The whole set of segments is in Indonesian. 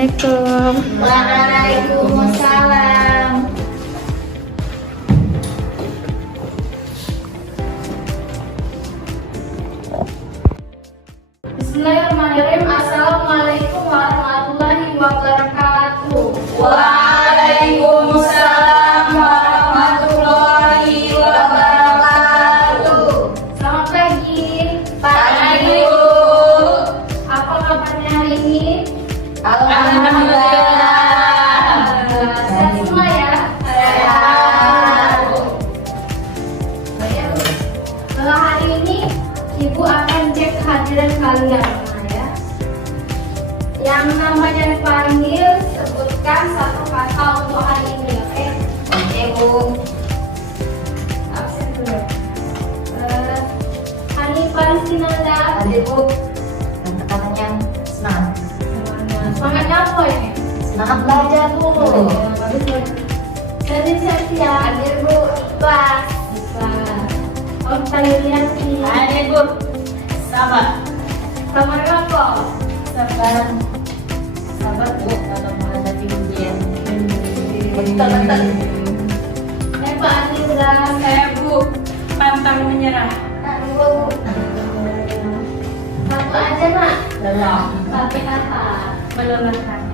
Assalamualaikum. Waalaikumsalam. Bismillahirrahmanirrahim. Assalamualaikum warahmatullahi wabarakatuh. Waalaikumsalam warahmatullahi wabarakatuh. Selamat pagi. Pagi Bu. Apa kabarnya hari ini? Alhamdulillah. Sehat semua ya? Sehat. Kalau hari ini Ibu akan cek kehadiran kalian ya. Yang namanya dipanggil sebutkan satu kata untuk hari ini, oke? Oke Bu. Absen dulu. Hanifan Sinanda. Hadir Bu. Dan tekanannya semangat. Semangatnya apa ini? Semangat belajar Bu. Bagus ya. Jadi Setia. Hadir Bu. Ikhlas. Om Tayurianti. Hadir Bu. Sabar. Kamar apa? Sabar. Sabar Bu kalau menghadapi ujian. Betul-betul. Pak Andi sudah. Saya Bu, pantang menyerah. Bu. Satu aja nak. Belum. Pakai kata. Melelahkan.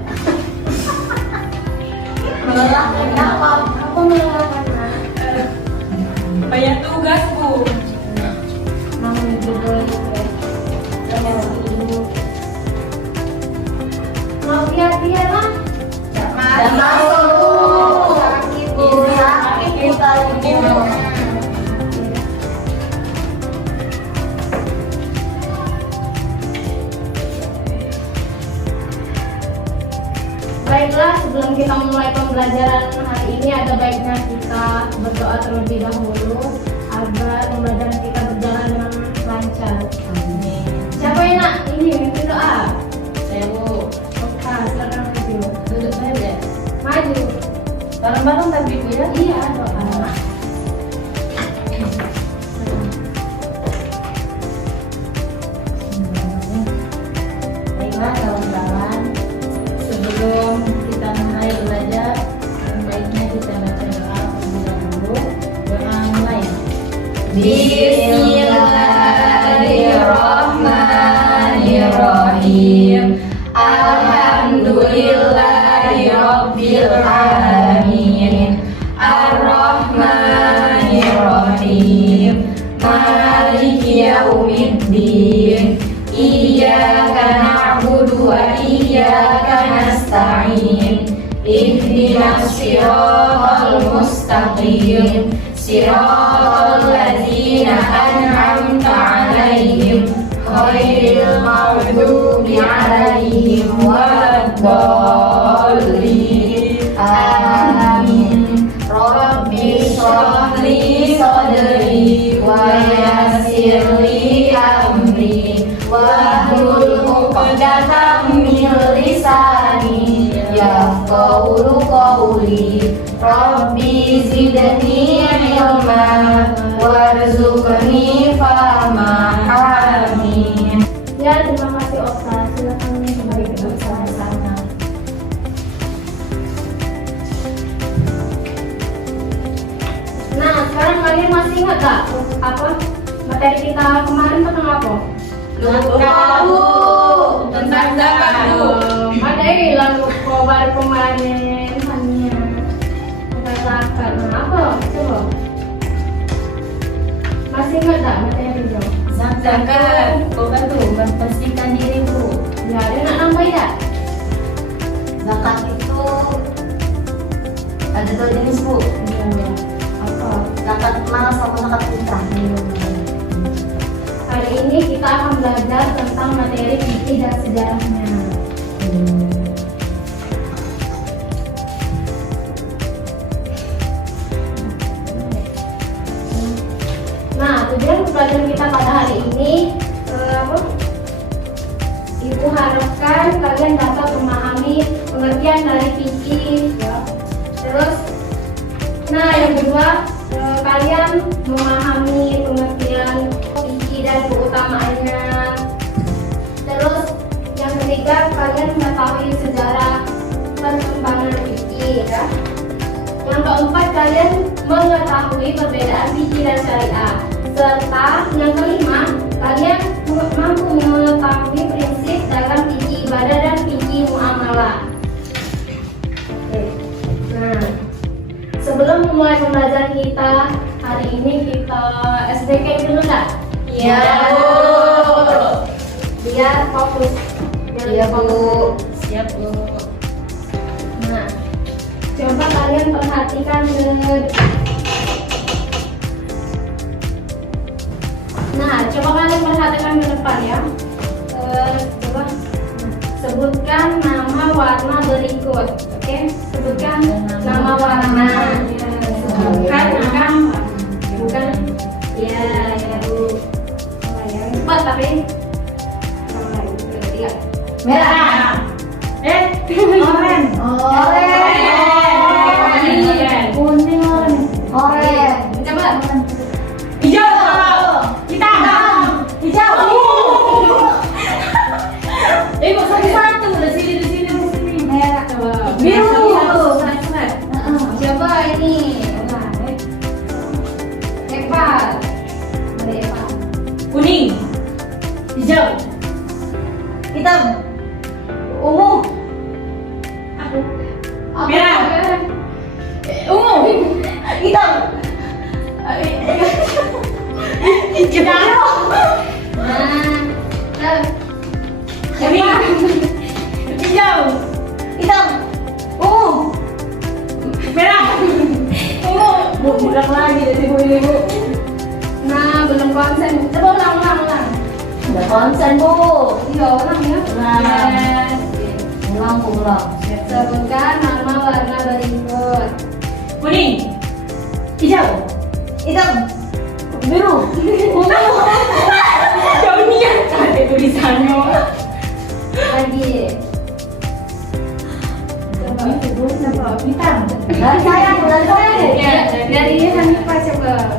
Melelahkan apa? Aku melelahkan nak. Banyak tugas Bu. Mau judul mau biar lah. Dan masuk Bu. Sakit Bu. Sakit kita Bu. Baiklah, sebelum kita mulai pembelajaran hari ini ada baiknya kita berdoa terlebih dahulu agar pembelajaran kita berjalan dengan lancar. Amin. Siapa yang nak ini mimpin doa? Saya Bu. Oke, silakan maju. Duduk saja. Maju. Bareng-bareng tapi Bu ya. Iya, doa. Baiklah kawan-kawan, sebelum kita mulai belajar, baiknya kita baca doa terlebih dahulu. Doa mulai. Bismillahirrahmanirrahim. Alhamdulillahirabbil alamin. Ar-Rahmanirrahim. Maliki yaumiddin. Iyyaka na'budu wa iyyaka nasta'in. Ihdinas siratal mustaqim. Siratal ladzina an'amta 'alaihim ghairil maghdubi 'alaihim waladdallin. Amin. Rabbi shrah li sadri wa yassir li amri wahlul 'uqdatam min lisani yafqahu qawli. Rabbi zidni ilma warzuqni fahma. Amin. Ya, terima kasih Okta. Silakan kembali ke doa Sama. Nah, sekarang kalian masih ingat gak apa materi kita kemarin tentang apa? Lupa Bu. Tentang zakat Bu. Ada hilang lupa baru kemarin hanya tentang zakat. Nah, apa? Coba. Masih ingat gak materi itu? Zakat. Bukan tuh, membersihkan diri Bu. Ya, ada nak nambah ya? Zakat itu ada dua jenis Bu. Iya. Apa? Zakat mal sama zakat fitrah. Hari ini kita akan belajar tentang materi fikih dan sejarahnya. Nah, tujuan pembelajaran kita pada hari ini Ibu harapkan kalian dapat memahami pengertian dari fikih, ya. Terus, nah yang kedua kalian memahami pengertian fikih dan keutamaannya. Terus yang ketiga kalian mengetahui sejarah perkembangan fikih ya. Yang keempat, kalian mengetahui perbedaan fikih dan syariah. Serta yang kelima, kalian mampu mengetahui prinsip dalam fikih ibadah dan fikih muamalah. Oke. Nah, sebelum memulai pembelajaran kita hari ini, kita SBK dulu nggak? Iya, Bu. Biar fokus. Iya, Bu. Siap, Bu. Nah, coba kalian perhatikan ke depan ya. Coba sebutkan nama warna berikut. Oke, sebutkan nama warna. Bukan. Ya, Bu. Yang cepat tapi. Tiga. Merah. Oren. Kuning, Oren. coba. Hijau. Hitam. Hijau. Kok satu di sini. Merah. Coba. Biru. Coba ini. Cepat. Kuning. Hijau. Hitam. Ungu. Merah. Ungu. Hitam. Hijau. Kuning. Hijau. Hitam. Ungu. Merah. Ungu. Bu, ulang lagi dari ibu-ibu. Nah, belum konsen. Coba ulang. Udah konsen, Bu. Iya, ulang ya. Ulang. Yes. Ulang, Bu, ulang. Sebutkan nama warna berikut. Kuning. Hijau. Hitam. Biru. Ungu. Jauhnya ada tulisannya. Lagi. Coba. Hitam. Dari saya, Bu, dari saya. Ya, dari Hanifah coba.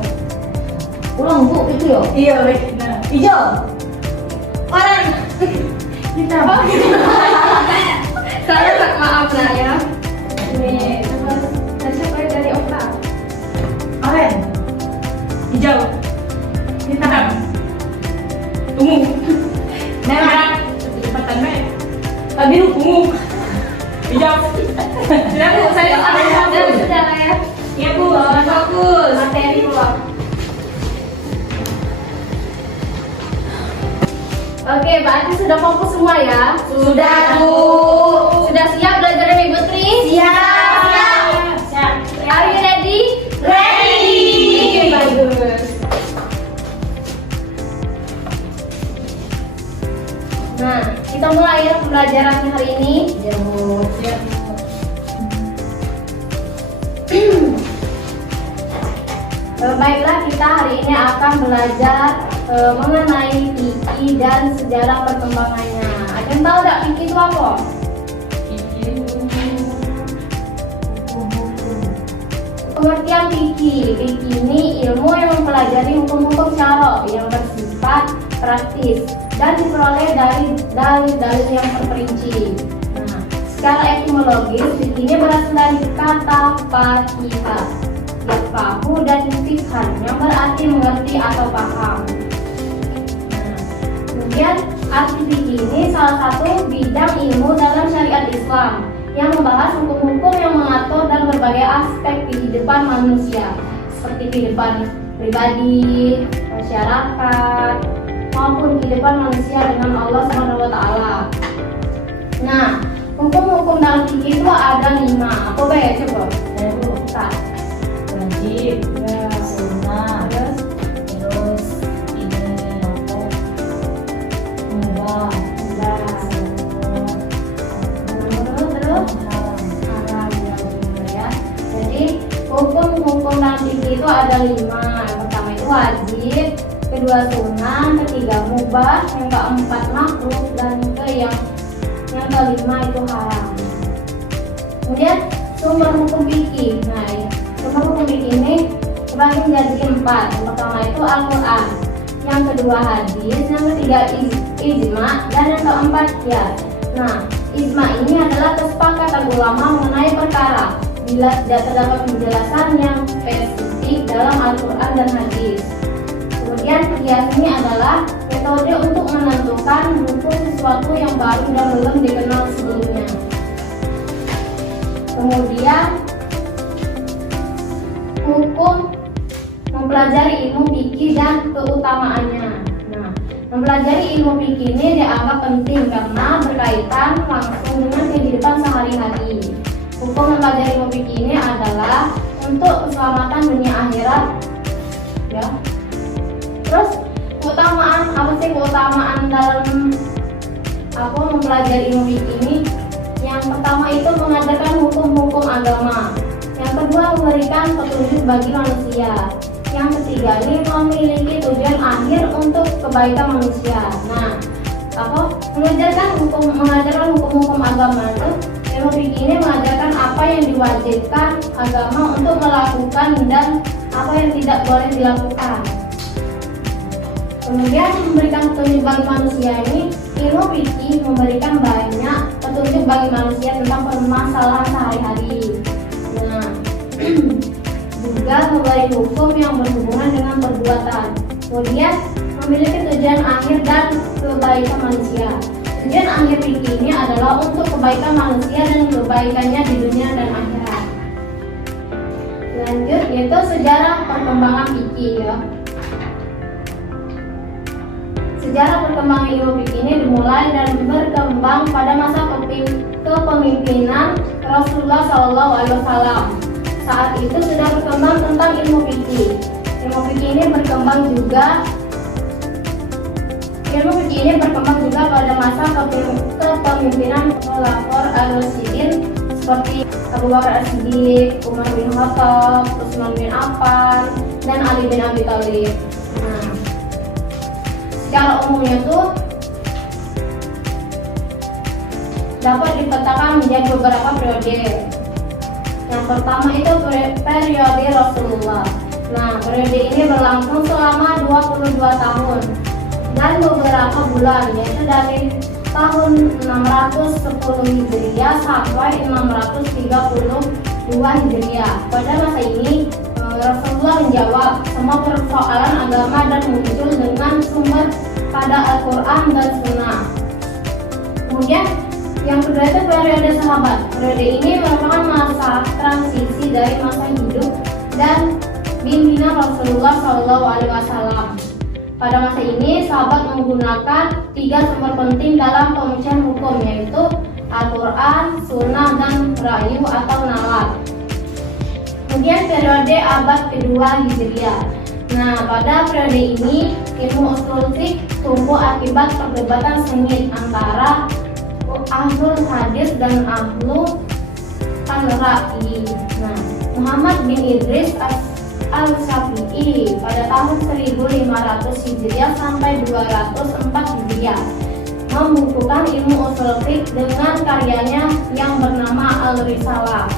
Ulang, Bu, itu ya. Iya, benar. Hijau. Orange. Hitam. Saya maaf lah ya. Ini coba siapa dari Okta? Oren. Hijau. Hitam. Ungu. Merah. Cepatan, Mbak. Biru. Ungu. Hijau. Sudah, Bu. Saya Sudah lah ya. Iya, Bu. Fokus. Materi keluar. Oke, berarti sudah fokus semua ya? Sudah, Bu. Sudah siap belajar Ibu Tri? Siap. Are you ready? Ready. Bagus. Nah, kita mulai ya pembelajaran hari ini. Ya, Bu. Siap. Baiklah, kita hari ini akan belajar mengenai fikih dan sejarah perkembangannya. Ada yang tahu nggak fikih itu apa? Pengertian fikih. Fikih ini ilmu yang mempelajari hukum-hukum syara' yang bersifat praktis dan diperoleh dari dalil-dalil yang terperinci. Nah, secara etimologis, fikih ini berasal dari kata faqihah, yafqahu dan fikhan yang berarti mengerti atau paham. Kemudian arti fikih ini salah satu bidang ilmu dalam syariat Islam yang membahas hukum-hukum yang mengatur dan berbagai aspek kehidupan manusia seperti kehidupan pribadi, masyarakat, maupun kehidupan manusia dengan Allah SWT. Nah, hukum-hukum dalam fikih itu ada 5. Apa ya coba? Tak. Wajib. Ya, Sunnah. Terus ini apa? Mubah. Terus haram ya. Jadi hukum-hukum dalam fikih itu ada 5. Yang pertama itu wajib, kedua sunnah, ketiga mubah, yang keempat makruh, dan yang kelima itu haram. Kemudian sumber hukum fikih. Nah, sumber hukum fikih ini terbagi menjadi 4. Yang pertama itu Al-Quran, yang kedua hadis, yang ketiga ijma, dan yang keempat qiyas. Nah, ijma ini adalah kesepakatan ulama mengenai perkara bila tidak terdapat penjelasan yang spesifik dalam Al-Quran dan hadis. Kemudian qiyas ini adalah metode untuk menentukan hukum sesuatu yang baru dan belum dikenal sebelumnya. Kemudian hukum mempelajari ilmu fikih dan keutamaannya. Nah, mempelajari ilmu fikih ini dianggap penting karena berkaitan langsung dengan kehidupan sehari-hari. Hukum mempelajari ilmu fikih ini adalah untuk keselamatan dunia akhirat, ya. Terus keutamaan, apa sih keutamaan dalam mempelajari ilmu fikih ini? Yang pertama itu mengajarkan hukum-hukum agama. Yang kedua memberikan petunjuk bagi manusia. Yang ketiga ini memiliki tujuan akhir untuk kebaikan manusia. Nah, mengajarkan hukum-hukum agama itu, ilmu fikih ini mengajarkan apa yang diwajibkan agama untuk melakukan dan apa yang tidak boleh dilakukan. Kemudian memberikan petunjuk bagi manusia ini, ilmu fikih memberikan banyak petunjuk bagi manusia tentang permasalahan sehari-hari. Nah, juga memberi hukum yang berhubungan dengan perbuatan. Kemudian memiliki tujuan akhir dan kebaikan manusia. Tujuan akhir fikih ini adalah untuk kebaikan manusia dan kebaikannya di dunia dan akhirat. Lanjut, yaitu sejarah perkembangan fikih, ya. Sejarah perkembangan ilmu fikih ini dimulai dan berkembang pada masa kepemimpinan Rasulullah SAW. Saat itu sudah berkembang tentang ilmu fikih. Ilmu fikih ini berkembang juga pada masa kepemimpinan Khulafaur ar-Rasyidin seperti Abu Bakar As-Siddiq, Umar bin Khattab, Utsman bin Affan, dan Ali bin Abi Thalib. Nah, secara umumnya tuh dapat dipetakan menjadi beberapa periode. Yang pertama itu periode Rasulullah. Nah, periode ini berlangsung selama 22 tahun dan beberapa bulan, yaitu dari tahun 610 Hijriah sampai 632 Hijriah. Pada masa ini Rasulullah menjawab semua persoalan agama dan muncul dengan sumber pada Al-Quran dan Sunnah. Kemudian yang kedua itu periode sahabat. Periode ini merupakan masa transisi dari masa hidup dan bimbingan Rasulullah SAW. Pada masa ini sahabat menggunakan 3 sumber penting dalam pemecahan hukum, yaitu Al-Quran, Sunnah, dan Rayu atau Nalar. Kemudian periode abad kedua Hijriah. Nah, pada periode ini ilmu ushul fiqh tumbuh akibat perdebatan sengit antara ahlul hadis dan ahlul al-ra'i. Nah, Muhammad bin Idris al-Syafi'i pada tahun 1500 Hijriah sampai 204 Hijriah membukukan ilmu ushul fiqh dengan karyanya yang bernama Al-Risalah.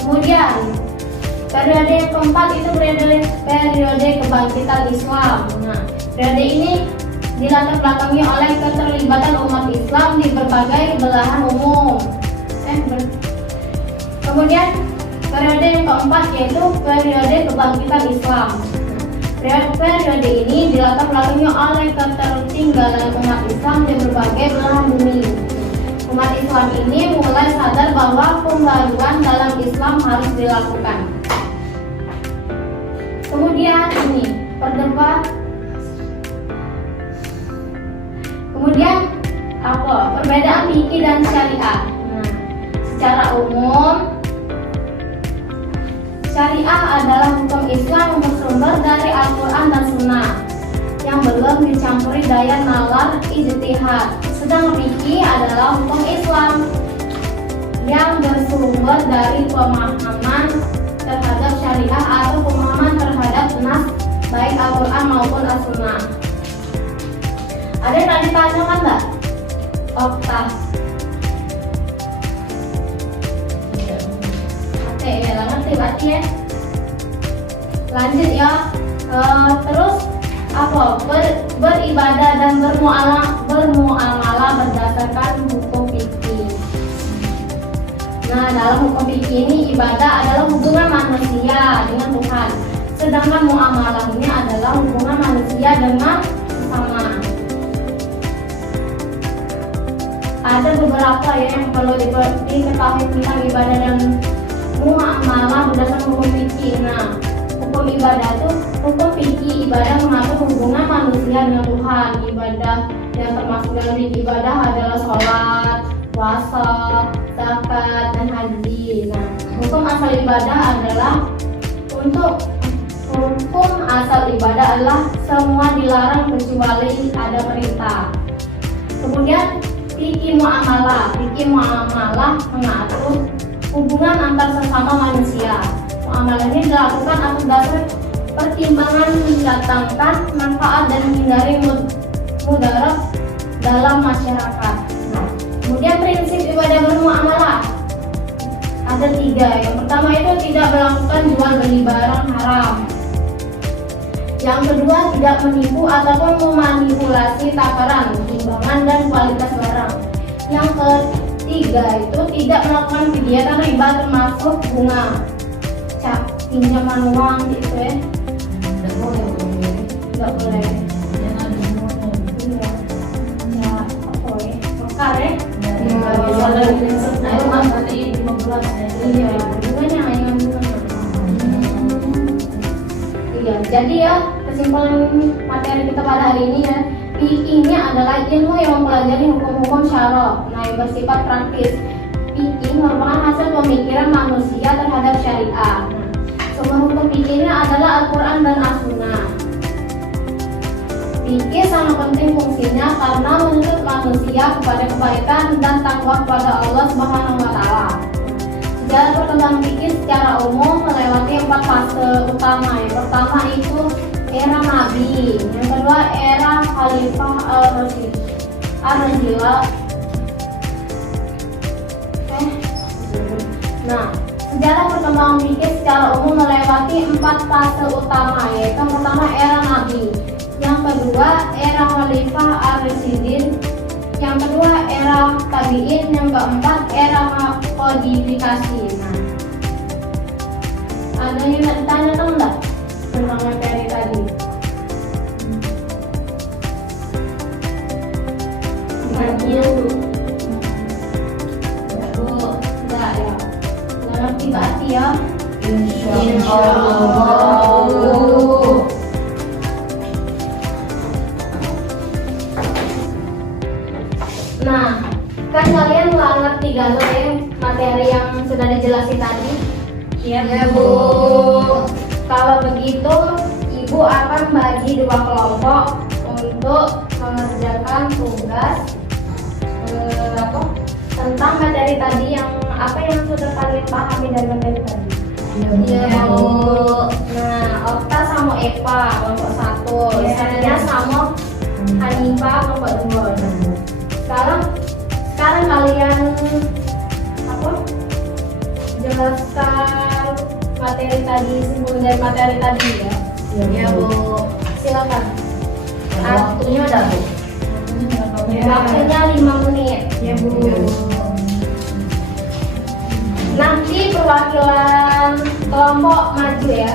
Kemudian periode keempat itu periode kebangkitan Islam. Nah, periode ini dilatar belakangi oleh keterlibatan umat Islam di berbagai belahan umum. Kemudian periode yang keempat yaitu periode kebangkitan Islam. Periode ini dilatar belakangi oleh ketertinggalan umat Islam di berbagai belahan bumi. Umat Islam ini mulai sadar bahwa pembaruan dalam Islam harus dilakukan. Kemudian perbedaan fikih dan syariah. Nah, secara umum syariah adalah hukum Islam yang bersumber dari Al-Quran dan Sunnah yang belum dicampuri daya nalar ijtihad. Sedang fikih adalah hukum Islam yang bersumber dari pemahaman terhadap syariah atau pemahaman terhadap nas baik Al-Quran maupun As-Sunnah. Ada yang tadi tanya kan enggak? Oke, ya ngerti berarti ya. Lanjut ya. Terus beribadah dan bermuamalah berdasarkan hukum fikih. Nah, dalam hukum fikih ini ibadah adalah hubungan manusia dengan Tuhan. Sedangkan muamalah ini adalah hubungan manusia dengan sesama. Ada beberapa yang perlu diketahui tentang ibadah dan muamalah berdasarkan hukum fikih. Nah, hukum ibadah itu, hukum fikih ibadah mengatur hubungan manusia dengan Tuhan. Ibadah yang termasuk dalam ibadah adalah sholat, puasa, zakat, dan haji. Nah, hukum asal ibadah adalah hukum asal ibadah adalah semua dilarang kecuali ada perintah. Kemudian fikih muamalah mengatur hubungan antar sesama manusia. Muamalah ini dilakukan atas dasar pertimbangan mendatangkan manfaat dan menghindari mudarat dalam masyarakat. Nah, kemudian prinsip ibadah bermuamalah ada 3. Yang pertama itu tidak melakukan jual beli barang haram. Yang kedua, tidak menipu ataupun memanipulasi takaran, timbangan, dan kualitas barang. Yang ketiga itu tidak melakukan kegiatan riba termasuk bunga, pinjaman uang gitu ya. Tidak boleh. Jangan dibunuh. Ya, apa ya? Mekar ya? Ada prinsip itu kan tadi 15 ya. Iya, bunganya yang bunga. Iya, jadi ya kesimpulan materi kita pada hari ini ya, fikihnya adalah ilmu yang mempelajari hukum-hukum syara, nah yang bersifat praktis. Fikih merupakan hasil pemikiran manusia terhadap syariat. Nah, sumber hukum fikihnya adalah Al-Quran dan As-Sunnah. Fikih sangat penting fungsinya karena menuntut manusia kepada kebaikan dan takwa kepada Allah Subhanahu wa Ta'ala. Sejarah perkembangan fikih secara umum melewati 4 fase utama. Yang pertama itu era Nabi, yang kedua era Khalifah Ar-Rasyidin. Nah, sejarah perkembangan fikih secara umum melewati 4 fase utama, yaitu yang pertama era Nabi, yang kedua era Khalifah Ar-Rasyidin, yang kedua era Tabi'in, yang keempat era kodifikasi. Nah, ada yang nak tanya atau enggak tentang materi tadi? Tanya dulu. Enggak ya. Nggak ngerti berarti ya. Insyaallah. Nah, kan kalian nggak ngerti galau ya materi yang sudah dijelasin tadi? Iya, Bu. Kalau begitu, Ibu akan bagi 2 kelompok untuk mengerjakan tugas tentang materi tadi yang sudah kalian pahami dari materi tadi. Iya, Bu. Nah, Okta sama Eva kelompok 1, Sania sama Hanifah kelompok 2. Sekarang kalian jelaskan materi tadi, simpul dari materi tadi ya. Iya, Bu. Silakan. Waktunya ada, Bu. Waktunya 5 menit. Ya, Bu. Nanti perwakilan kelompok maju ya.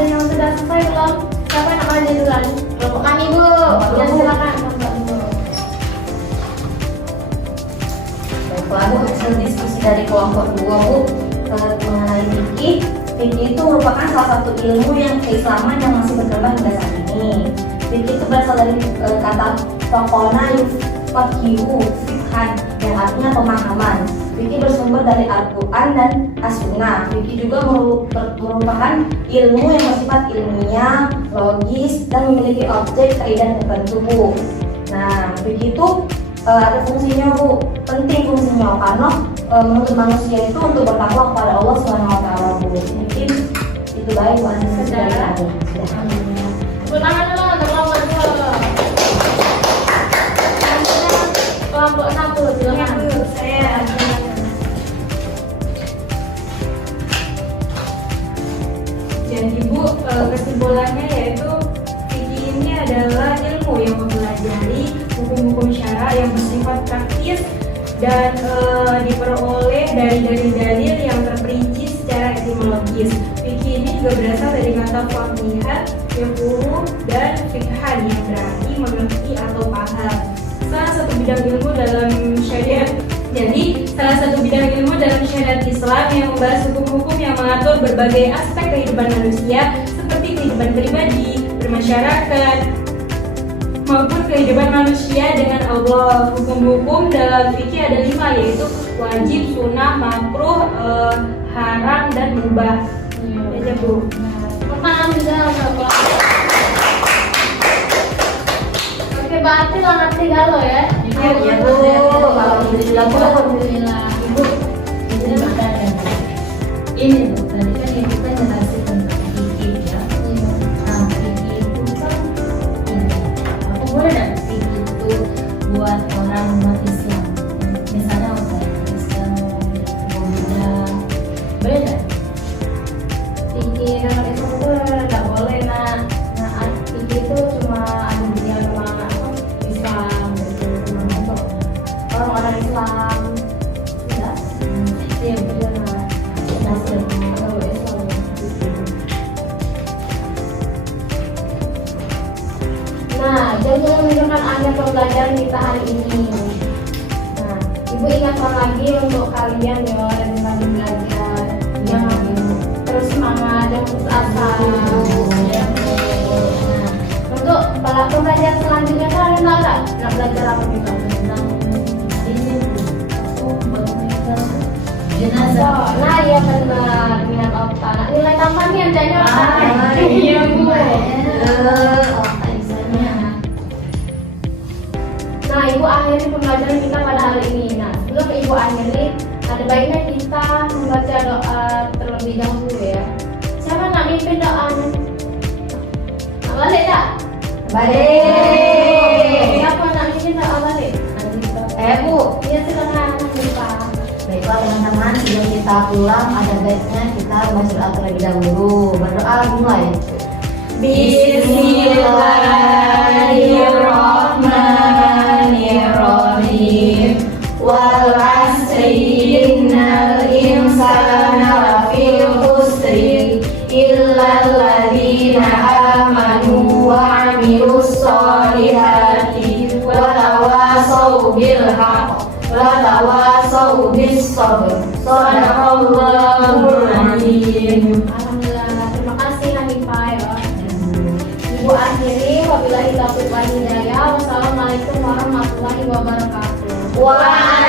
Ada yang sudah selesai belum? Siapa yang akan jadi duluan? Kelompok kami Bu. Ya silakan kelompok Ibu. Baiklah Bu, hasil diskusi dari kelompok 2 Bu mengenai fikih. Fikih itu merupakan salah satu ilmu yang keislaman yang masih berkembang hingga saat ini. Fikih itu berasal dari kata fakona yufaqihu fikhan yang artinya pemahaman. Fikih bersumber dari Al-Quran dan As-Sunnah. Fikih juga merupakan ilmu yang bersifat ilmiah, logis, dan memiliki objek kaidah tertentu Bu. Nah, fikih itu ada fungsinya Bu, penting fungsinya karena menuntut manusia itu untuk bertakwa kepada Allah SWT Bu. Mungkin itu baik Bu Aziz dari kami. Tepuk tangan dulu untuk kelompok 2. Kelompok 1 silakan. Jadi Bu, kesimpulannya yaitu fikih ini adalah ilmu yang mempelajari hukum-hukum syara yang bersifat praktis dan diperoleh dari dalil-dalil yang terperinci secara etimologis. Fikih ini juga berasal dari kata faqihan, yaqulu, dan fikhan yang berarti mengerti atau paham. Salah satu bidang ilmu dalam syariat. Jadi, salah satu bidang ilmu dalam syariat Islam yang membahas hukum-hukum yang mengatur berbagai aspek kehidupan manusia seperti kehidupan pribadi, bermasyarakat, maupun kehidupan manusia dengan Allah. Hukum-hukum dalam fikih ada 5, yaitu wajib, sunnah, makruh, haram, dan mubah. Ya Bu. Pertanyaan juga untuk Oke, berarti lo ngerti galau ya? Iya Bu, alhamdulillah Bu. Alhamdulillah. Ibu, ini makanya. Ini Bu, tadi kan Ibu kan jelasin tentang fikih ya. Nah, fikih itu kan ini. Aku boleh nggak fikih itu buat orang umat Islam? Misalnya orang Kristen, Buddha, boleh nggak? Fikih orang Islam itu nggak boleh nak. Nah, fikih itu cuma ada di agama Islam gitu, cuma untuk orang-orang Islam. Ya, iya betul nak. Nasib kalau Islam gitu. Nah, jadi menunjukkan akhir pembelajaran kita hari ini. Nah, Ibu ingatkan lagi untuk kalian ya yang lagi belajar, jangan terus semangat, jangan putus asa. Ya. Nah, untuk pembelajaran selanjutnya kalian tahu nggak nak belajar apa kita? Ini Bu, aku baru meninggal jenazah. Nah, iya benar, minat otak. Nah, nilai tambahnya adanya apa? Iya Bu. Nah, Ibu akhiri pembelajaran kita pada hari ini. Nah, sebelum Ibu akhiri, ada baiknya kita membaca doa terlebih dahulu ya. Siapa nak mimpin doanya? Nak balik tak? Balik. Siapa nak mimpin doa balik? Bu. Iya silakan, Hanifah. Baiklah teman-teman, sebelum kita pulang ada baiknya kita membaca doa terlebih dahulu. Berdoa mulai. Bismillahirrahmanirrahim. Wal 'asri innal insana lafi khusri illa alladzina amanu wa 'amilus sholihati wa tawassaw bil haqq wa tawassaw bis sabr. Shadaqallahul 'azim. Alhamdulillah, terima kasih Hanifah ya. Ibu akhiri, wabillahi taufiq wal hidayah. Wassalamualaikum warahmatullahi wabarakatuh. Waalaikumsalam.